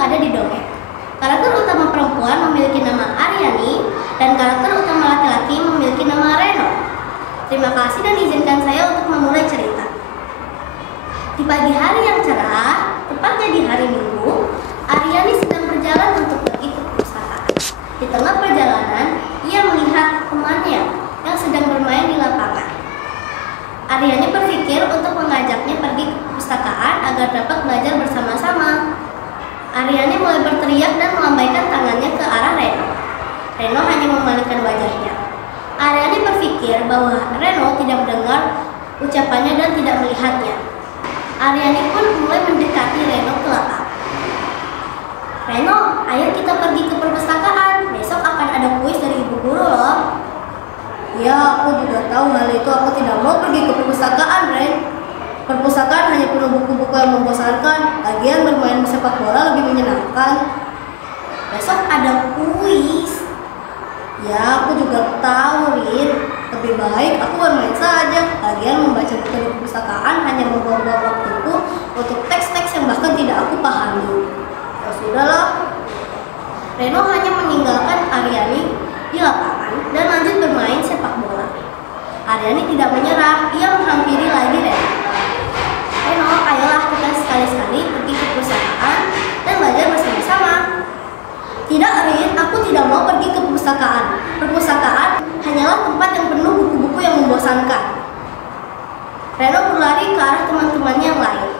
ada di dongeng. Karakter utama perempuan memiliki nama Aryani dan karakter utama laki-laki memiliki nama Reno. Terima kasih dan izinkan saya untuk memulai cerita. Di pagi hari yang cerah, tepatnya di hari Minggu, Aryani sedang berjalan untuk pergi ke perpustakaan. Di tengah perjalanan, ia melihat temannya yang sedang bermain di lapangan. Aryani berpikir untuk mengajaknya pergi ke perpustakaan agar dapat belajar bersama-sama. Aryani mulai berteriak dan melambaikan tangannya ke arah Reno. Reno hanya memalingkan wajahnya. Aryani berpikir bahwa Reno tidak mendengar ucapannya dan tidak melihatnya. Aryani pun mulai mendekati Reno ke lapangan. Reno, ayo kita pergi ke perpustakaan. Besok akan ada kuis dari ibu guru loh. Ya, aku juga tahu hal itu. Aku tidak mau pergi ke perpustakaan, Ren. Perpustakaan hanya penuh buku-buku yang membosankan. Lagian bermain sepak bola lebih menyenangkan. Besok ada kuis. Ya, aku juga tahu, Rin. Lebih baik aku bermain saja. Lagian membaca buku di perpustakaan hanya membuang-buang waktuku untuk teks-teks yang bahkan tidak aku pahami. Ya sudahlah. Reno hanya meninggalkan Aryani di lapangan dan lanjut bermain sepak bola. Aryani tidak menyerah. Ia menghampiri lagi Reno. Reno, ayolah kita sekali-sekali pergi ke perpustakaan dan belajar bersama-sama. Tidak, Rin, aku tidak mau pergi ke perpustakaan. Perpustakaan hanyalah tempat yang penuh buku-buku yang membosankan. Reno berlari ke arah teman-temannya yang lain.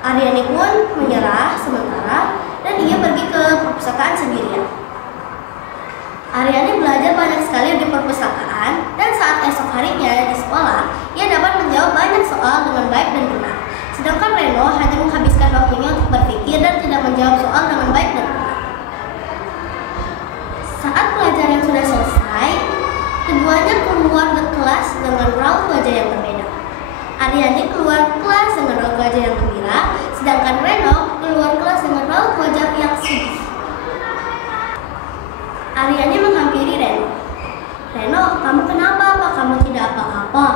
Aryani pun menyerah sementara dan ia pergi ke perpustakaan sendirian. Aryani belajar banyak sekali di perpustakaan dan saat esok harinya di sekolah, ia dapat menjawab banyak soal dengan baik dan benar. Sedangkan Reno hanya menghabiskan waktunya untuk berpikir dan tidak menjawab soal dengan baik dan benar. Saat pelajaran sudah selesai, keduanya keluar ke kelas dengan raut wajah yang berbeda. Aryani keluar kelas dengan raut wajah yang gembira, sedangkan Reno keluar kelas dengan raut wajah yang sedih. Aryani menghampiri Reno. Reno, kamu kenapa? Apa kamu tidak apa-apa?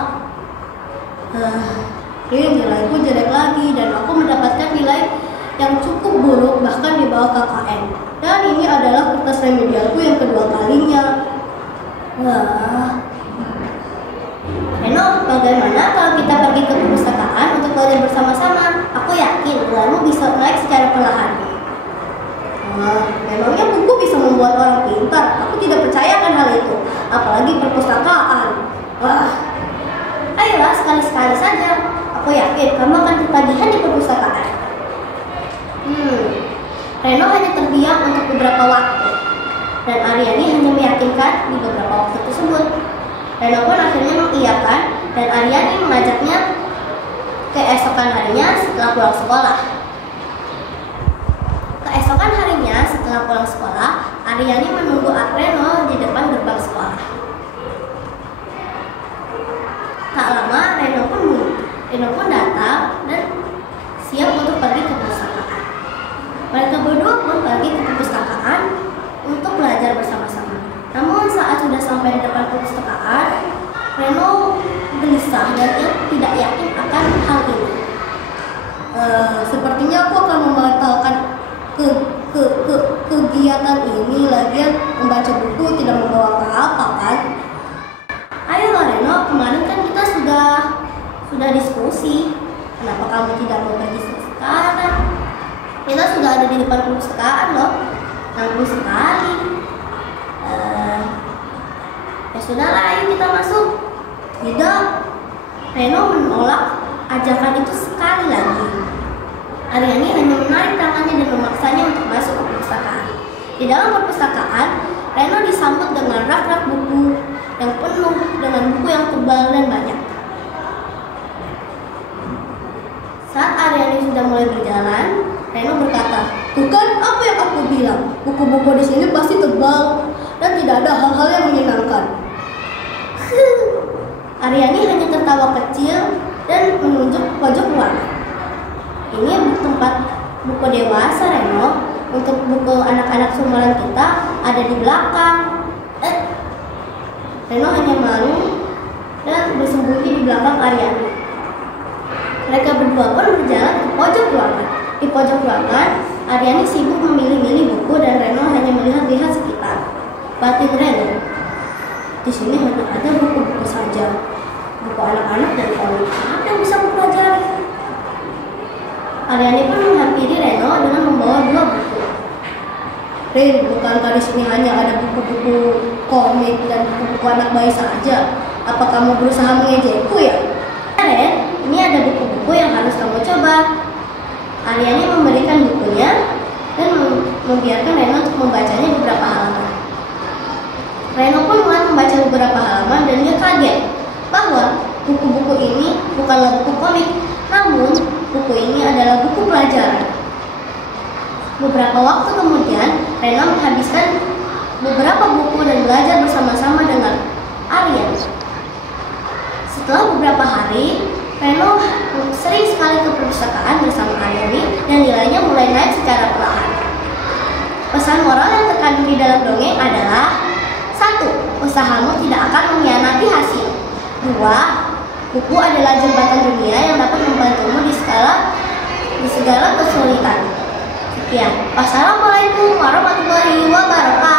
Nilaiku jelek lagi dan aku mendapatkan nilai yang cukup buruk bahkan di bawah KKM. Dan ini adalah kertas remedialku yang kedua kalinya. Reno, bagaimana kalau kita pergi ke perpustakaan untuk belajar bersama-sama? Aku yakin nilaimu bisa naik secara perlahan. Memangnya buku bisa membuat orang pintar? Aku tidak percaya akan hal itu, apalagi perpustakaan. Ayolah sekali-sekali saja. Aku yakin kamu akan ketagihan di perpustakaan. Reno hanya terdiam untuk beberapa waktu, dan Aryani hanya meyakinkan di beberapa waktu tersebut. Reno pun akhirnya mengiyakan, dan Aryani mengajaknya keesokan harinya setelah pulang sekolah. Keesokan harinya setelah pulang sekolah, Aryani menunggu Reno di depan gerbang sekolah. Tak lama Reno pun datang dan siap untuk pergi ke perpustakaan. Mereka berdua pun pergi ke perpustakaan untuk belajar bersama-sama. Namun saat sudah sampai di depan perpustakaan, Reno gelisah dan ia tidak yakin akan hal ini. Sepertinya aku akan membatalkan kegiatan ini. Lagian membaca buku tidak membawa apa-apa kan? Ayo Reno, kemarin kan kita sudah diskusi. Kenapa kamu tidak mau pergi sekarang? Kita sudah ada di depan perpustakaan loh. Nanggung sekali. Ya sudahlah, ayo kita masuk. Tidak. Reno menolak ajakan itu sekali lagi. Aryani hanya menarik tangannya dan memaksanya untuk masuk ke perpustakaan. Di dalam perpustakaan, Reno disambut dengan rak-rak buku yang penuh dengan buku yang tebal dan banyak. Saat Aryani sudah mulai berjalan, Reno berkata, "Tuh kan apa yang aku bilang, buku-buku di sini pasti tebal dan tidak ada hal-hal yang menyenangkan." Aryani hanya tertawa kecil dan menunjuk pojok ruangan. Ini tempat buku dewasa, Reno. Untuk buku anak-anak seumuran kita ada di belakang. Reno hanya malu dan bersembunyi di belakang Aryani. Mereka berdua pun berjalan ke pojok ruangan. Di pojok ruangan Aryani sibuk memilih-milih buku dan Reno hanya melihat-lihat sekitar. Batin Reno, di sini hanya ada buku-buku saja. Buku anak-anak dan komik apa yang bisa kupelajari? Aryani pun menghampiri Reno dengan membawa 2 buku. Rin, bukankah di sini hanya ada buku-buku komik dan buku-buku anak bayi saja? Apa kamu berusaha mengejekku ya? Ren, ini ada buku-buku yang harus kamu coba. Aryani memberikan bukunya dan membiarkan Reno untuk membacanya beberapa halaman. Reno pun mulai membaca beberapa halaman dan dia kaget bahwa buku-buku ini bukanlah buku komik, namun buku ini adalah buku pelajaran. Beberapa waktu kemudian, Reno menghabiskan beberapa buku dan belajar bersama-sama dengan Aryan. Setelah beberapa hari, Reno sering sekali ke perpustakaan bersama Aryani dan nilainya mulai naik secara perlahan. Pesan moral yang terkandung di dalam dongeng adalah: 1. Usahamu tidak akan mengkhianati hasil. 2. Buku adalah jembatan dunia yang dapat membantumu di segala kesulitan. Sekian. Wassalamualaikum warahmatullahi wabarakatuh.